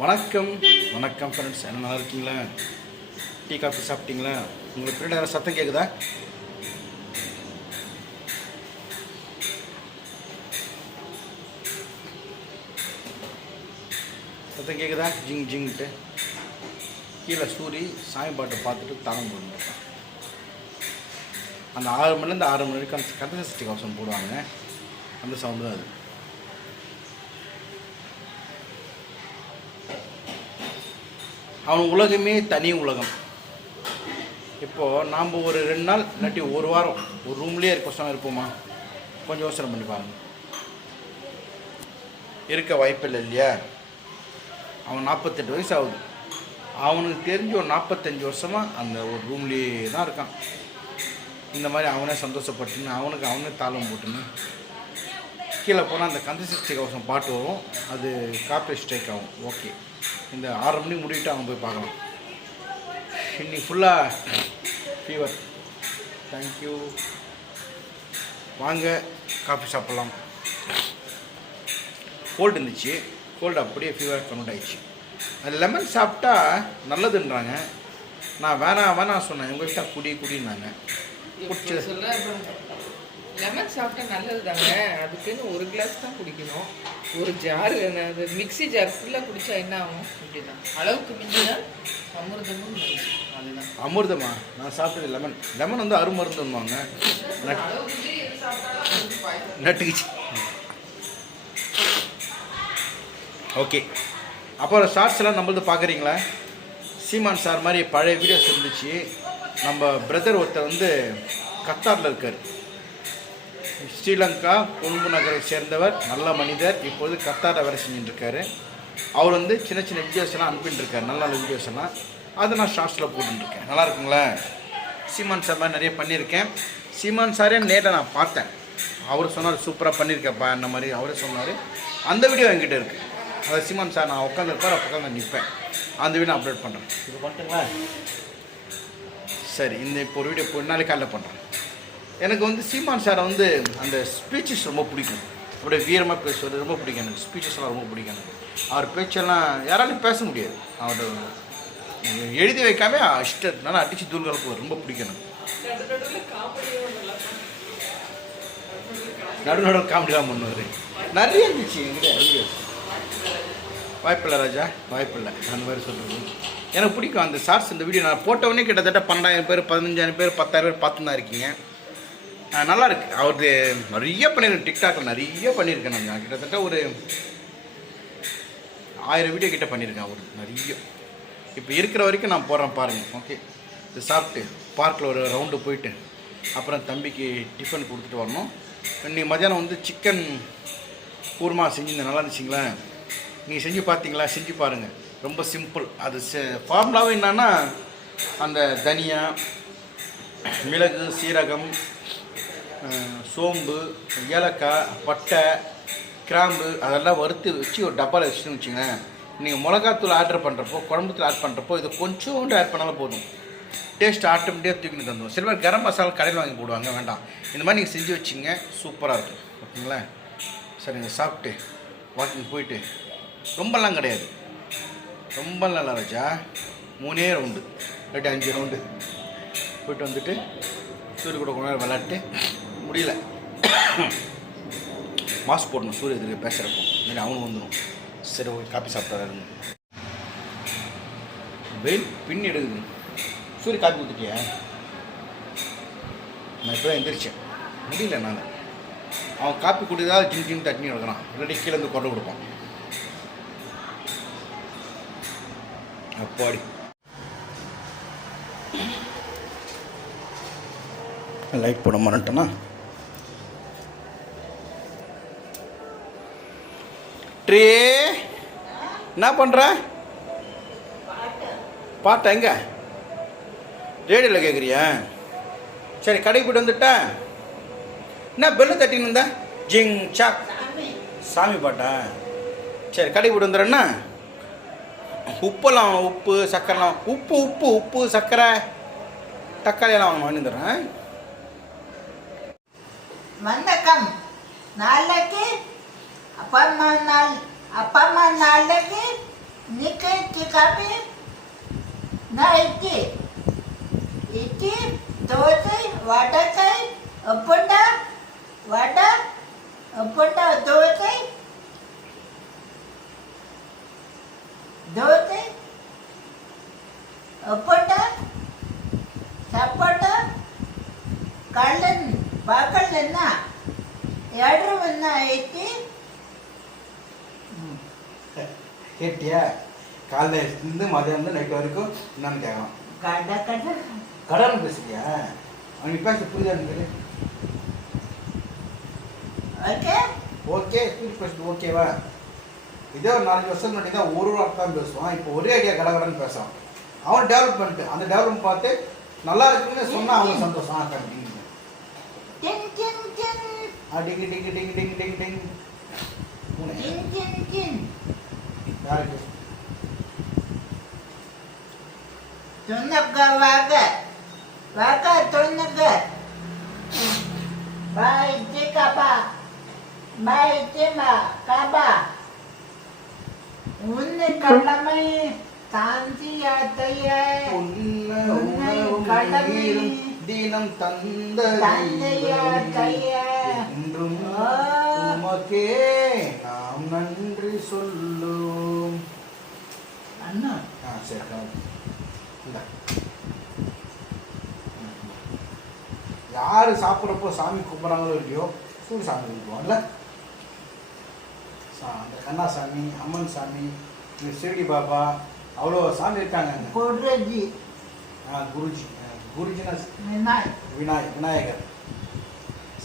வணக்கம். வணக்கம் ஃப்ரெண்ட்ஸ் என்ன நல்லா இருக்கீங்களா? டீ காஃபி சாப்பிட்டீங்களா? உங்களுக்கு பின்னாடி யாரும் சத்தம் கேட்குதா சத்தம் கேட்குதா ஜிங் ஜிங்ட்டு கீழே சூரி சாமி பாட்டை பார்த்துட்டு தாளம் போடணும் அந்த ஆறு மணிலேருந்து ஆறு மணி வரைக்கும் அந்த கதை சஷ்டி கவசம் போடுவாங்க. அந்த சவுண்டு தான் அது. அவன் உலகமே தனி உலகம். இப்போது நாம் ஒரு ரெண்டு நாள் இல்லாட்டி ஒரு வாரம் ஒரு ரூம்லேயே இருக்க இருப்போமா? கொஞ்சம் யோசனை பண்ணி பாருங்க. இருக்க வாய்ப்பில்லை இல்லையா? அவன் நாற்பத்தெட்டு வயசு ஆகுது. அவனுக்கு தெரிஞ்ச ஒரு நாற்பத்தஞ்சு வருஷமாக அந்த ஒரு ரூம்லேயே தான் இருக்கான். இந்த மாதிரி அவனே சந்தோஷப்பட்டுன்னு அவனுக்கு அவனே தாளம் போட்டுன்னு. கீழே போனால் அந்த கந்தசஷ்டி கவசம் பாட்டு வரும். அது காப்பி ஸ்ட்ரைக் ஆகும். ஓகே இந்த ஆறு மணிக்கு முடிவிட்டு அவன் போய் பார்க்கலாம். இன்னைக்கு ஃபுல்லாக ஃபீவர் தேங்க்யூ வாங்க காஃபி சாப்பிட்லாம். கோல்டு இருந்துச்சு. கோல்டு அப்படியே ஃபீவர் கன்வெர்ட் ஆயிடுச்சு. அது லெமன் சாப்பிட்டா நல்லதுன்றாங்க. நான் வேணாம் வேணாம் சொன்னேன். எங்கள் வீட்டில் குடி சொல்ல லெமன் சாப்பிட்டா நல்லது தாங்க அதுக்குன்னு ஒரு கிளாஸ் தான் குடிக்கணும். ஒரு ஜார் அது? மிக்ஸி ஜார் ஃபுல்லாக குடிச்சா என்ன ஆகும்? இப்படிதான் அளவுக்கு மிஞ்சினால் அமிர்தமும். அதுதான். அமிர்தமா? நான் சாப்பிட்டது லெமன் லெமன் வந்து poison. நட்டுக்குச்சு. ஓகே. அப்புறம் ஷார்ட்ஸ் எல்லாம் நம்மளது பார்க்குறீங்களா? சீமான் சார் மாதிரி பழைய வீடியோஸ் இருந்துச்சு. நம்ம பிரதர் ஒருத்தர் வந்து கத்தாரில் இருக்கார். ஸ்ரீலங்கா கொழும்பு நகரை சேர்ந்தவர் நல்ல மனிதர். இப்போது கத்தாரில் வேலை செஞ்சுட்டு இருக்காரு அவர் வந்து சின்ன சின்ன வீடியோஸ் எல்லாம் நல்ல நல்ல வீடியோஸ் எல்லாம். அதை நான் ஷார்ட்ஸில் போட்டுருக்கேன் நல்லா இருக்குங்களா சீமான் சார் மாதிரி நிறைய பண்ணியிருக்கேன். சீமான் சாரே நேரில் நான் பார்த்தேன். அவர் சொன்னார் சூப்பராக பண்ணியிருக்கப்பா. அந்த மாதிரி அவரே சொன்னார். அந்த வீடியோ என்கிட்ட இருக்குது அதை சீமான் சார் நான் உட்காந்துருப்பார் அப்போ உட்காந்து நிற்பேன் அந்த வீடியோ அப்லோட் பண்ணுறேன் இது பண்ணிட்டுங்களா சரி இந்த இப்போ ஒரு வீடியோ நாளைக்கு காலையில் பண்ணுறேன் எனக்கு வந்து சீமான் சாரை வந்து அந்த ஸ்பீச்சஸ் ரொம்ப பிடிக்கும். அப்படியே வீரமாக பேசுவது ரொம்ப பிடிக்கும் எனக்கு. ஸ்பீச்சஸ்லாம் ரொம்ப பிடிக்கும் எனக்கு. அவர் பேச்செல்லாம் யாராலையும் பேச முடியாது. அவர் எழுதி வைக்காம இஷ்டத்தினால அடித்து தூள் போவது ரொம்ப பிடிக்கும் எனக்கு. நடு நடுவுல காமெடிலாம் பண்ணுவார். நிறைய இருந்துச்சு என்கிட்ட வாய்ப்பில்லை ராஜா வாய்ப்பில்லை. அந்த மாதிரி சொல்கிறது எனக்கு பிடிக்கும் அந்த ஷார்ட்ஸ் இந்த வீடியோ நான் போட்டவொடனே கிட்டத்தட்ட பன்னெண்டாயிரம் பேர் பதினஞ்சாயிரம் பேர் பத்தாயிரம் பேர் பார்த்து தான் இருக்கீங்க. நல்லா இருக்கு அவரது நிறைய பண்ணியிருக்கேன் டிக்டாக்ல நிறைய பண்ணியிருக்கேன் நான். கிட்டத்தட்ட ஒரு ஆயிரம் வீடியோ கிட்ட பண்ணியிருக்கேன் அவர் நிறைய. இப்போ இருக்கிற வரைக்கும் நான் போகிறேன் பாருங்கள் ஓகே இது சாப்பிட்டு பார்க்கில் ஒரு ரவுண்டு போயிட்டு அப்புறம் தம்பிக்கு டிஃபன் கொடுத்துட்டு வரணும். இன்னைக்கு மத்தியானம் வந்து சிக்கன் கூர்மா செஞ்சு நல்லா இருந்துச்சுங்களா? நீங்கள் செஞ்சு பார்த்தீங்களா செஞ்சு பாருங்கள் ரொம்ப சிம்பிள் அது ஃபார்முலாவும் என்னென்னா அந்த தனியா மிளகு சீரகம் சோம்பு ஏலக்காய் பட்டை கிராம்பு அதெல்லாம் வறுத்து வச்சு ஒரு டப்பாவில் வச்சுன்னு வச்சுங்களேன் நீங்கள் மிளகாத்தூள் ஆர்டர் பண்ணுறப்போ குழம்புத்தூள் ஆட் பண்ணுறப்போ இது கொஞ்சோண்டு ஆட் பண்ணாலும் போதும். டேஸ்ட் ஆட்டோமேட்டிக்காக தூக்கிட்டு தந்துடும் சில பேர் கரம் மசாலா கடையில் வாங்கி போடுவாங்க வேண்டாம். இந்த மாதிரி நீங்கள் செஞ்சு வச்சிங்க சூப்பராக இருக்கும். ஓகேங்களா? சரி நீங்கள் சாப்பிட்டு வாக்கிங் போயிட்டு ரொம்பலாம் கிடையாது. ரொம்ப நல்லா ராஜா. மூணே ரவுண்டு இல்லாட்டி அஞ்சு ரவுண்டு போயிட்டு வந்துட்டு சூரிய கூட கொஞ்ச நேரம் விளாட்டு முடியல. மாஸ்க் போடணும் சூரிய எதிர்க்க பேசுகிறப்போ இல்லை அவனும் வந்துடும் சரி ஓகே காப்பி சாப்பிட்டாரு வெயில் பின் எடுக்குது. சூரிய காப்பி கொடுத்துட்டியா நான் இப்போ தான் எந்திரிச்சேன். முடியல நான் அவன் காப்பி குடிதா ஜிங் ஜிம் தட்டி எடுக்கிறான் இல்லாட்டி கீழே இருந்து கொண்டு கொடுப்பான். அப்பாடி. லைட் போட மாட்டேன்னா? ட்ரீ என்ன பண்ணுற பாட்டை எங்க? ரேடியோவில் கேட்குறியா சரி கடைக்கு போயிட்டு வந்துட்டேன். என்ன பெல்லு தட்டின்னு இருந்தா? ஜிங் சாக். சாமி பாட்டா? சரி கடைக்கு போயிட்டு வந்துடுறேன்னா உப்பெல்லாம் உப்பு சர்க்கரைலாம் உப்பு உப்பு உப்பு சர்க்கரை. தக்காளியெல்லாம் வாங்க வாங்கி தர்றேன் வணக்கம். நாளைக்கு apamana apamanalagi nike tikabi naiti iti dose vadakai uppunda vada uppunda dose dose uppunda ಸಪೋಟ ಕಳ್ಳನ್ ಬಾಕಳ್ಳನ್ನ ಎರಡರವನ್ನ கேட்டியா? காலைல இருந்து மதியானம் நைட் வரைக்கும் என்னன்னு கேட்கலாம் கடன் பேசுறியா? அவனுக்கு பேச புரியுதா ஓகே. ஓகே ஸ்பீட் கொஸ்டின் ஓகேவா இதே ஒரு நாலஞ்சு வருஷம் முன்னாடி தான் ஒரு ஒரு தான் பேசுவான். இப்போ ஒரே ஐடியா கடை கடன் பேசுவான் அவன் டெவலப்மெண்ட் அந்த டெவலப் பார்த்து நல்லா இருக்குன்னு சொன்னால் அவன் சந்தோஷம். கண்டிங்க டிங்கு டிங்கு டிங்கு டிங்கு டிங்கு டிங்கு டிங் யாருக்கு சொந்தக்கார வாக்க வாக்க சொந்தக்க பாய் சி காப்பா. பாய் சிமா காப்பா. உன்னை கடமை தாந்தியாத்தைய உன்னை கடமை தினம் தந்தையா என்றும் உமக்கே நாம் நன்றி சொல்லும் அண்ணா. ஆ சரி இந்த. யார் சாப்பிட்றப்போ சாமி கும்பிட்றாங்களோ இல்லையோ சூரிய சாமி கும்பிடுவோம்ல சா அந்த கண்ணாசாமி அம்மன் சாமி சிறுடி பாபா அவ்வளோ சாமி இருக்காங்க குருஜி. ஆ குருஜி. குருஜினா விநாயகர் விநாயகர்.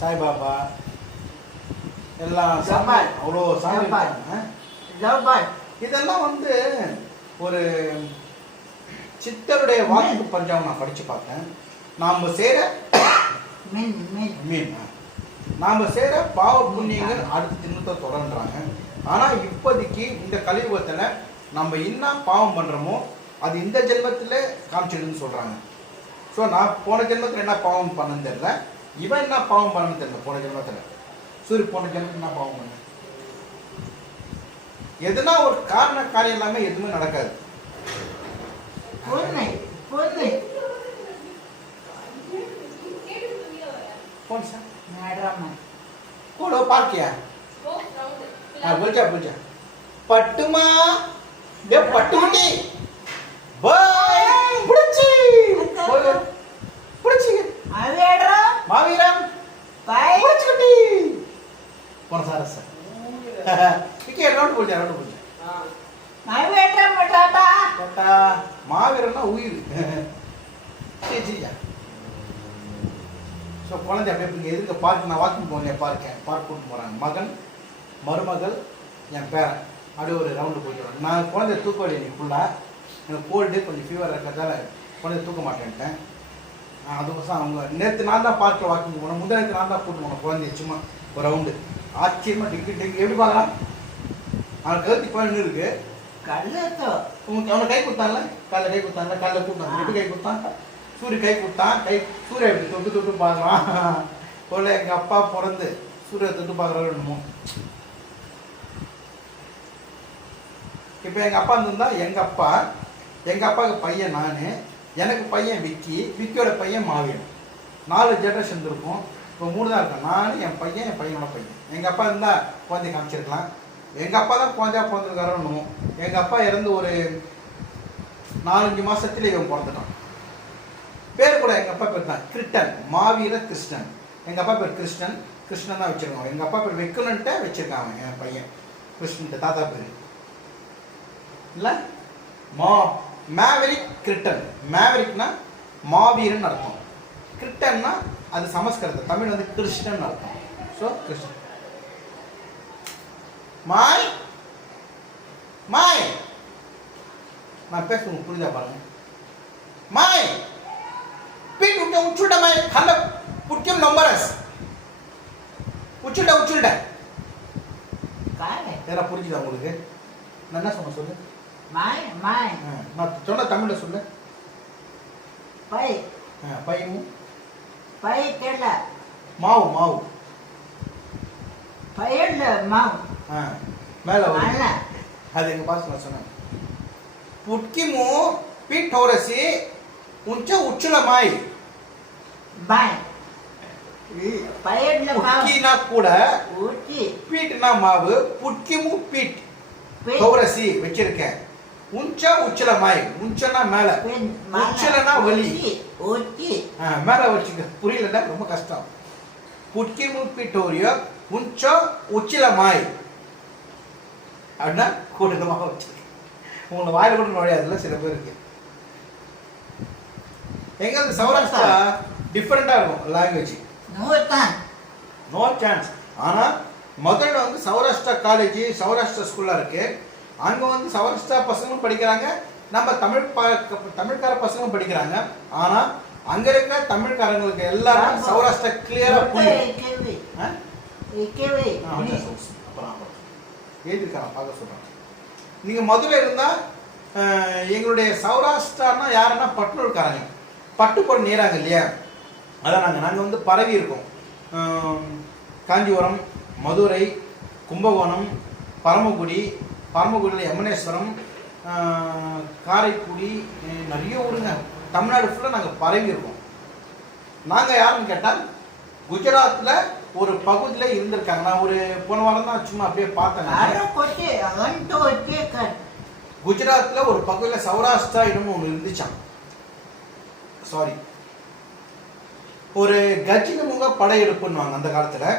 சாய்பாபா எல்லாம் ஜப்பாய் அவ்வளோ ஜப்பாய் ஜப்பாய் இதெல்லாம் வந்து ஒரு சித்தருடைய வாக்கு பஞ்சாங்கம் நான் படித்து பார்த்தேன். நாம் செய்கிற மீன் மீன். மீன். நாம் செய்கிற பாவ புண்ணியங்கள் அடுத்த தினத்தை தொடர்றாங்க ஆனால் இப்போதைக்கு இந்த கலியுகத்தில் நம்ம என்ன பாவம் பண்ணுறோமோ அது இந்த ஜென்மத்தில் காமிச்சிடுன்னு சொல்கிறாங்க ஸோ நான் போன ஜென்மத்தில் என்ன பாவம் பண்ணு தெரில இவன் என்ன பாவம் பண்ணு தெரில போன ஜென்மத்தில். சூரிய போன ஜனத்துக்கு நான் பாவம் பண்ணேன் எதுனா ஒரு காரண காரியம் எல்லாமே எதுவுமே நடக்காது. பொறுமை பொறுமை कौन सा मैड्रामा कोलो पार्क क्या మనసారా సార్ ఇంకే రౌండ్ పూజ రౌండ్ పూజ மாவீரன்னா உயிர். சரி சரியா ஸோ குழந்தை அப்படியே இங்கே எதுக்கு பார்க்கு நான் வாக்கிங் போனேன் பார்க்கேன் பார்க் கூட்டு போகிறாங்க மகன் மருமகள் என் பேரன். அப்படியே ஒரு ரவுண்டு போயிடுவேன் நான் குழந்தைய தூக்க வேண்டிய ஃபுல்லாக எனக்கு கோல்டு கொஞ்சம் ஃபீவர் இருக்கிறதால குழந்தைய தூக்க மாட்டேன்ட்டேன். அதுக்கோசம் அவங்க நேற்று நான் தான் பார்க்கில் வாக்கிங் போனேன் முந்தின நேற்று நான் தான் கூட்டு போனேன் குழந்தைய. சும்மா ஒரு ரவுண்டு ஆச்சரியமாக டிங்கு டிங்கு எப்படி பார்க்கலாம் அவன் கழுத்தி பழனு இருக்கு. கல்லத்தை அவனை கை கொடுத்தான்ல? கல்ல கை கொடுத்தாங்க கல்ல கூட்டான் எப்படி கை கொடுத்தான்? சூரிய கை கொடுத்தான். கை சூரிய எப்படி தொட்டு தொட்டு பார்க்கலாம் போல எங்கள் அப்பா பிறந்து சூரிய தொட்டு பார்க்குறாரு என்னமோ. இப்போ எங்கள் அப்பா இருந்திருந்தா எங்கள் அப்பா எங்கள் அப்பாவுக்கு பையன் நான் எனக்கு பையன் விக்கி விக்கியோட பையன் மாவியன் நாலு ஜென்ரேஷன் இருக்கும் இப்போ மூணு தான் இருக்கேன் நான் என் பையன் என் பையனோட பையன். எங்கள் அப்பா இருந்தால் குழந்தைய காமிச்சிருக்கலாம். எங்கள் அப்பா தான் குழந்தையா பிறந்திருக்காருன்னு எங்கள் அப்பா இறந்து ஒரு நாலஞ்சு மாதத்துல இவன் பிறந்துட்டான். பேர் கூட எங்கள் அப்பா பேர் தான் கிருட்டன் மாவீர கிருஷ்ணன். எங்கள் அப்பா பேர் கிருஷ்ணன். கிருஷ்ணன் தான் வச்சிருக்கான். எங்கள் அப்பா பேர் வைக்கணுன்ட்டு வச்சிருக்கான் என் பையன். கிருஷ்ணன் தாத்தா பேர். இல்லை? மா மேவரிக் கிரிட்டன். மேவரிக்னா மாவீரன் அர்த்தம். கிரிட்டன்னா அது சமஸ்கிருதம். தமிழ் வந்து கிருஷ்ணன் அர்த்தம். ஸோ கிருஷ்ணன். மாய்? மாய். நான் பேசுங்க புரிஞ்சா பாருங்க. மாய். பீட் உட்ட உச்சுட மாய். கல்ல புட்கியம் நம்பரஸ். உச்சுட உச்சுட காய் ஏற புரிஞ்சுதா உங்களுக்கு? நான் என்ன சொன்ன சொல்லு? மாய் மாய். நான் சொன்ன தமிழ்ல சொல்லு. பை. பையும் பயிர்ல மாவு மாவு. பயிர்ல மாவு. ஆ மேலே வரும் அது எங்கள் பாஸ் நான் சொன்னேன். புட்கிமு பீட் ஹோரசி உஞ்ச உச்சுளமாய் பாய். பயிர்ல புட்கினா கூட உச்சி பீட்னா மாவு புட்கிமு பீட். ஹோரசி வச்சிருக்கேன். உஞ்சா உச்சலமாய் உஞ்சனா மேல. உச்சலனா வலி. ஆ, மேல வச்சுக்க. புரியலன்னா ரொம்ப கஷ்டம். புட்கிமு பீட்டோரியோ உஞ்ச உச்சிலமாய். அப்படின்னா கூடுதமாக வச்சிருக்கேன் உங்களை வாயில கூட நுழையாதுல சில பேருக்கு. எங்க வந்து சௌராஷ்டிரா? இருக்கும் லாங்குவேஜ். நோ சான்ஸ் ஆனால் முதல்ல வந்து சௌராஷ்டிரா காலேஜ் சௌராஷ்டிரா ஸ்கூலாக இருக்கு. அங்கே வந்து சௌராஷ்டிரா பசங்களும் படிக்கிறாங்க. நம்ம தமிழ் தமிழ்கார பசங்களும் படிக்கிறாங்க. ஆனால் அங்கே இருக்கிற தமிழ்காரங்களுக்கு எல்லாரும் சௌராஷ்டிரா அப்புறம். எழுதிருக்காங்க பார்க்க சொல்கிறேன் நீங்கள் முதல்ல இருந்தால் எங்களுடைய சௌராஷ்டிரானா யாருன்னா பட்டுனூர்காரங்க பட்டுப்படம் நேராங்க இல்லையா? அதான் நாங்கள் நாங்கள் வந்து பரவி இருக்கோம். காஞ்சிபுரம் மதுரை கும்பகோணம் பரமக்குடி பரமக்குடியில் யமுனேஸ்வரம் காரைக்குடி நிறைய ஊருங்க. தமிழ்நாடு ஃபுல்லாக நாங்கள் பரவி இருக்கோம். நாங்கள் யாருன்னு கேட்டால் குஜராத்தில் ஒரு பகுதியில் இருந்திருக்காங்க. நான் ஒரு போன வாரம் தான் சும்மா அப்படியே பார்த்தேன். குஜராத்தில் ஒரு பகுதியில் சௌராஷ்டிரா இடம் ஒன்று இருந்துச்சாம். சாரி ஒரு கஜின முக படையெடுப்புன்னுவாங்க அந்த காலத்தில்.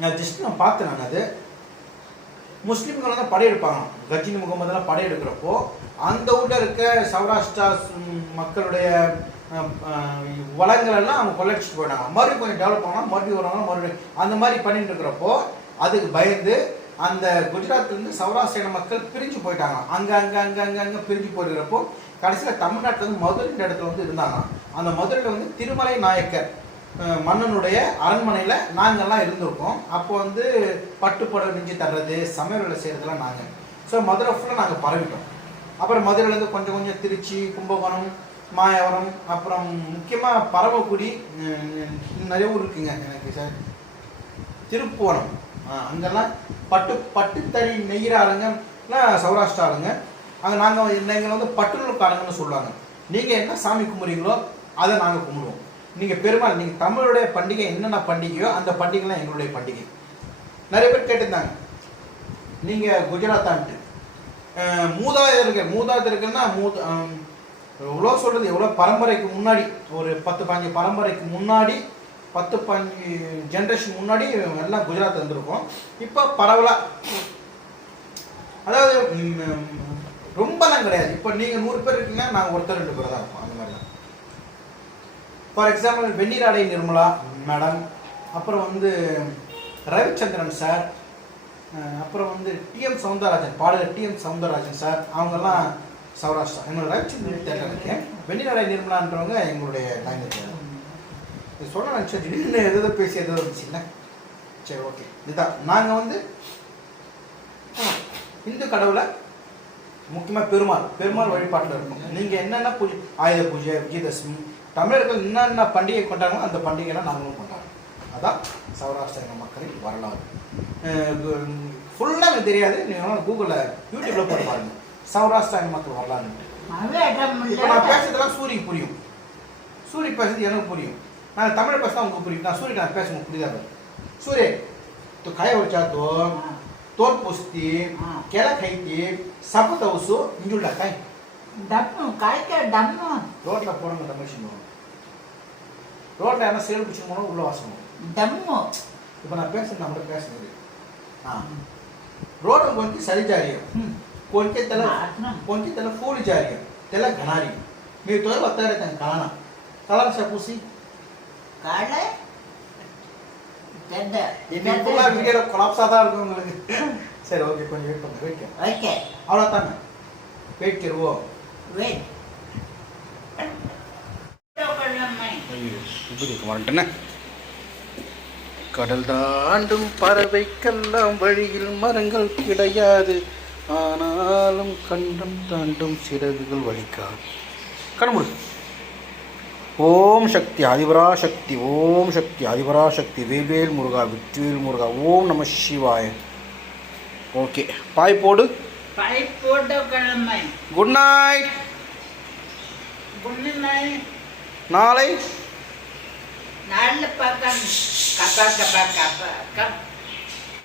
நான் ஜஸ்ட் நான் பார்த்தேன் நான் அது. முஸ்லீம்கள் தான் படையெடுப்பாங்க கஜினி முகமதுலாம் படையெடுக்கிறப்போ அந்த ஊரில் இருக்க சௌராஷ்டிரா மக்களுடைய வளங்கள் எல்லாம் அவங்க கொள்ளடிச்சிட்டு போயிட்டாங்க. மறுபடியும் கொஞ்சம் டெவலப் பண்ணலாம் மறுபடியும் வருவாங்க மறுபடியும் அந்த மாதிரி பண்ணிட்டு இருக்கிறப்போ அதுக்கு பயந்து அந்த குஜராத்லேருந்து சௌராஷ்டிர மக்கள் பிரிஞ்சு போயிட்டாங்க. அங்கே அங்கே அங்கே அங்கே அங்கே பிரிஞ்சு போயிருக்கிறப்போ கடைசியில் தமிழ்நாட்டில் வந்து மதுரைன்ற இடத்துல வந்து இருந்தாங்க. அந்த மதுரையில் வந்து திருமலை நாயக்கர் மன்னனுடைய அரண்மனையில் நாங்கள்லாம் இருந்திருக்கோம். அப்போ வந்து பட்டுப்புடவை நெஞ்சு தர்றது சமையல் வேலை செய்கிறதுலாம் நாங்கள் ஸோ மதுரை ஃபுல்லாக நாங்கள் பரவிட்டோம். அப்புறம் மதுரையிலேருந்து கொஞ்சம் கொஞ்சம் திருச்சி கும்பகோணம் மாயவரம் அப்புறம் முக்கியமாக பரவக்குடி நிறைய ஊர் இருக்குங்க எனக்கு சார் திருப்புவனம் அங்கெல்லாம் பட்டு பட்டுத்தறி நெய்கிற ஆளுங்கலாம் சௌராஷ்டிரா ஆளுங்க அங்கே நாங்கள் எங்களை வந்து பட்டுநூலுக்காரங்கன்னு சொல்லுவாங்க. நீங்கள் என்ன சாமி கும்பிட்றீங்களோ அதை நாங்கள் கும்பிடுவோம். நீங்கள் பெருமாள் நீங்கள் தமிழுடைய பண்டிகை என்னென்ன பண்டிகையோ அந்த பண்டிகைலாம் எங்களுடைய பண்டிகை. நிறைய பேர் கேட்டிருந்தாங்க. நீங்கள் குஜராத்தான்ட்டு. மூதாதையர்கள் மூதாதையர்கள்னா மூத ஆம், எவ்வளோ சொல்கிறது எவ்வளோ பரம்பரைக்கு முன்னாடி ஒரு பத்து பாஞ்சு பரம்பரைக்கு முன்னாடி பத்து பாஞ்சு ஜென்ரேஷன் முன்னாடி எல்லாம் குஜராத் வந்திருக்கோம் இப்போ பரவலாக அதாவது ரொம்பலாம் கிடையாது. இப்போ நீங்கள் நூறு பேர் இருக்கீங்கன்னா நாங்கள் ஒருத்தர் ரெண்டு பேர் தான் இருப்போம். அந்த மாதிரிலாம் for example Venniradai Nirmala madam அப்புறம் வந்து ரவிச்சந்திரன் சார் அப்புறம் வந்து டிஎம் சவுந்தரராஜன் பாடகர் டிஎம் சவுந்தரராஜன் சார் அவங்கெல்லாம் சௌராஷ்டிரா. எங்களோட ரவிச்சந்திரன் தேட்டர் இருக்கேன் வெண்ணிராடை நிர்மலான்றவங்க எங்களுடைய லாங்குவேஜ் இது சொல்ல நினச்சா திடீர்னு எதோ பேசி எதோ இருந்துச்சுல்ல சரி ஓகே இதுதான். நாங்கள் வந்து இந்து கடவுளை முக்கியமாக பெருமாள் பெருமாள் வழிபாட்டில் இருக்கும். நீங்கள் என்னென்ன பூஜை ஆயுத பூஜை விஜயதசமி தமிழர்கள் என்னென்ன பண்டிகை கொண்டாடுறோமோ அந்த பண்டிகைலாம் நாங்களும் கொண்டாடுறோம் அதான் சௌராஷ்டிர மக்களின் வரலாறு ஃபுல்லாக எனக்கு தெரியாது நீங்கள் கூகுளில் யூடியூப்பில் போட்டு பாருங்க சௌராஷ்டிர மக்கள் வரலாறு Mami ada இப்போ நான் mulia. பேசுறதெல்லாம் சூரியக்கு புரியும் சூரிய பேசுறது எனக்கு புரியும் நான் தமிழ் பேசினா உங்களுக்கு புரியும் நான் சூரிய நான் பேச உங்களுக்கு புரியாது சூரிய तो काय वरच्या तो तोड पुसती हा. केला खायची सापत औसो इंजुळला काय Damu, kaya damu. ரோட்ல போடுங்க தமிழ் ரோட்டில் என்ன சேல் பிடிச்சி போனால் உள்ளே வாசம் டம்மோ. இப்போ நான் பேசுறது நம்மள பேசுறது. ஆ. రోడ్డు கொஞ்சம் சரி జారియం కొంచె తెల కొంచె తెల ఫూలు జారియం తెల ఘనారి మీరు తోయ వత్తారే తన కళన కళన సపూసి కాళ్ళ పెద్ద இப்போலாம் வீடியோல இருக்கும் உங்களுக்கு. சரி ஓகே கொஞ்சம் வெயிட் பண்ணுங்க வெயிட் ஓகே அவ்வளோ தாங்க வெயிட் தருவோம் வெயிட் கடல் தாண்டும் பறவைக்கெல்லாம் வழியில் மரங்கள் கிடையாது. ஆனாலும் கண்டம் தாண்டும் சிறகுகள் வலிக்காது கண்முடி. ஓம் சக்தி ஆதிபரா சக்தி ஓம் சக்தி ஆதிபரா சக்தி வேல்வேல் முருகா வெற்றிவேல் முருகா ஓம் நம சிவாய. ஓகே பாய் போடு. போட்ட கிழமை குட் நைட். நாளை நல்ல பக்கம் கப்பா கப்பா கப்பா கப்.